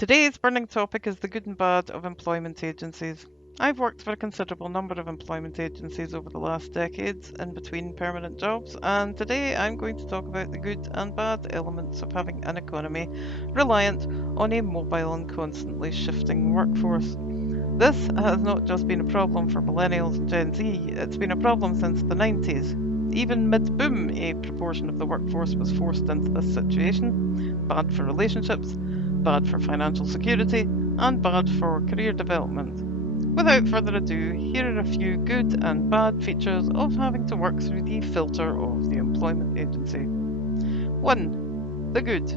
Today's burning topic is the good and bad of employment agencies. I've worked for a considerable number of employment agencies over the last decades in between permanent jobs, and today I'm going to talk about the good and bad elements of having an economy reliant on a mobile and constantly shifting workforce. This has not just been a problem for Millennials and Gen Z, it's been a problem since the 90s. Even mid boom, a proportion of the workforce was forced into this situation. Bad for relationships, bad for financial security, and bad for career development. Without further ado, here are a few good and bad features of having to work through the filter of the employment agency. 1. The good.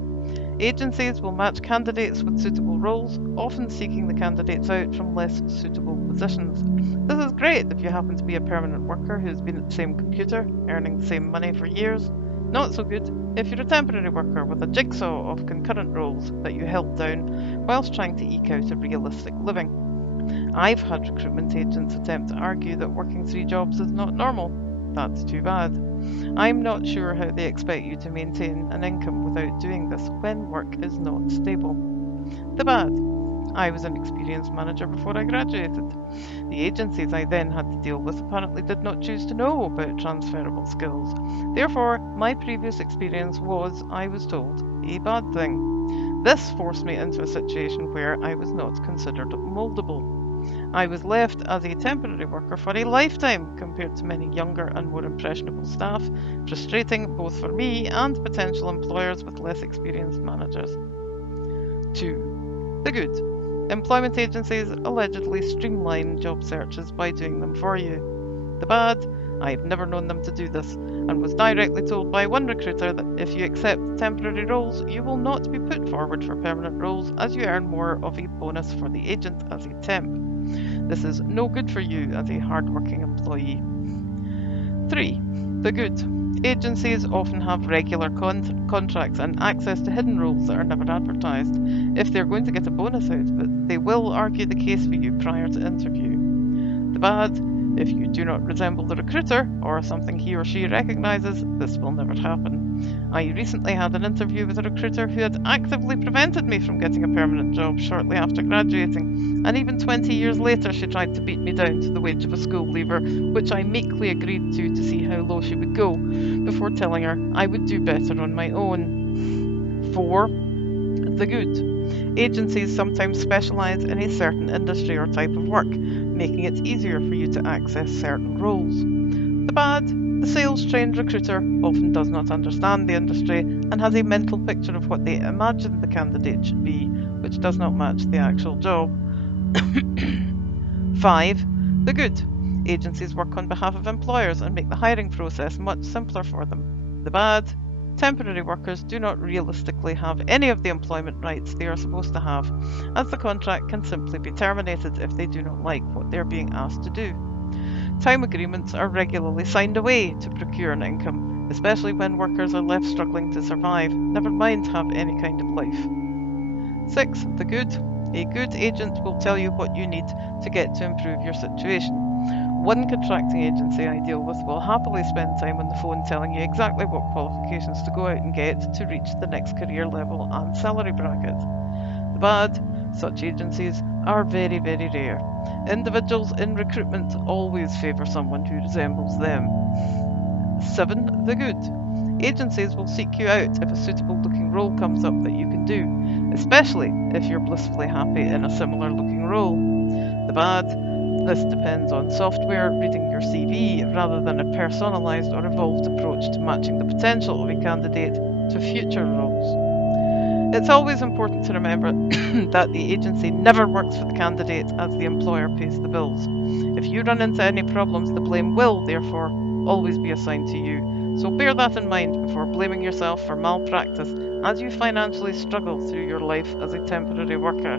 Agencies will match candidates with suitable roles, often seeking the candidates out from less suitable positions. This is great if you happen to be a permanent worker who's been at the same computer, earning the same money for years. Not so good if you're a temporary worker with a jigsaw of concurrent roles that you held down whilst trying to eke out a realistic living. I've had recruitment agents attempt to argue that working 3 jobs is not normal. That's too bad. I'm not sure how they expect you to maintain an income without doing this when work is not stable. The bad. I was an experienced manager before I graduated. The agencies I then had to deal with apparently did not choose to know about transferable skills. Therefore, my previous experience was, I was told, a bad thing. This forced me into a situation where I was not considered moldable. I was left as a temporary worker for a lifetime compared to many younger and more impressionable staff, frustrating both for me and potential employers with less experienced managers. 2. The good. Employment agencies allegedly streamline job searches by doing them for you. The bad. I've never known them to do this, and was directly told by one recruiter that if you accept temporary roles, you will not be put forward for permanent roles as you earn more of a bonus for the agent as a temp. This is no good for you as a hard-working employee. 3. The good. Agencies often have regular contracts and access to hidden roles that are never advertised. If they're going to get a bonus out of it, they will argue the case for you prior to interview. The bad. If you do not resemble the recruiter or something he or she recognises, this will never happen. I recently had an interview with a recruiter who had actively prevented me from getting a permanent job shortly after graduating, and even 20 years later she tried to beat me down to the wage of a school leaver, which I meekly agreed to see how low she would go, before telling her I would do better on my own. 4. The good. Agencies sometimes specialise in a certain industry or type of work, making it easier for you to access certain roles. The bad. The sales-trained recruiter often does not understand the industry and has a mental picture of what they imagine the candidate should be, which does not match the actual job. 5. The good. Agencies work on behalf of employers and make the hiring process much simpler for them. The bad. Temporary workers do not realistically have any of the employment rights they are supposed to have, as the contract can simply be terminated if they do not like what they are being asked to do. Time agreements are regularly signed away to procure an income, especially when workers are left struggling to survive, never mind have any kind of life. 6. The good. A good agent will tell you what you need to get to improve your situation. One contracting agency I deal with will happily spend time on the phone telling you exactly what qualifications to go out and get to reach the next career level and salary bracket. The bad. Such agencies are very, very rare. Individuals in recruitment always favour someone who resembles them. 7. The good. Agencies will seek you out if a suitable looking role comes up that you can do, especially if you're blissfully happy in a similar looking role. The bad. This depends on software reading your CV rather than a personalised or evolved approach to matching the potential of a candidate to future roles. It's always important to remember that the agency never works for the candidate as the employer pays the bills. If you run into any problems, the blame will, therefore, always be assigned to you. So bear that in mind before blaming yourself for malpractice as you financially struggle through your life as a temporary worker.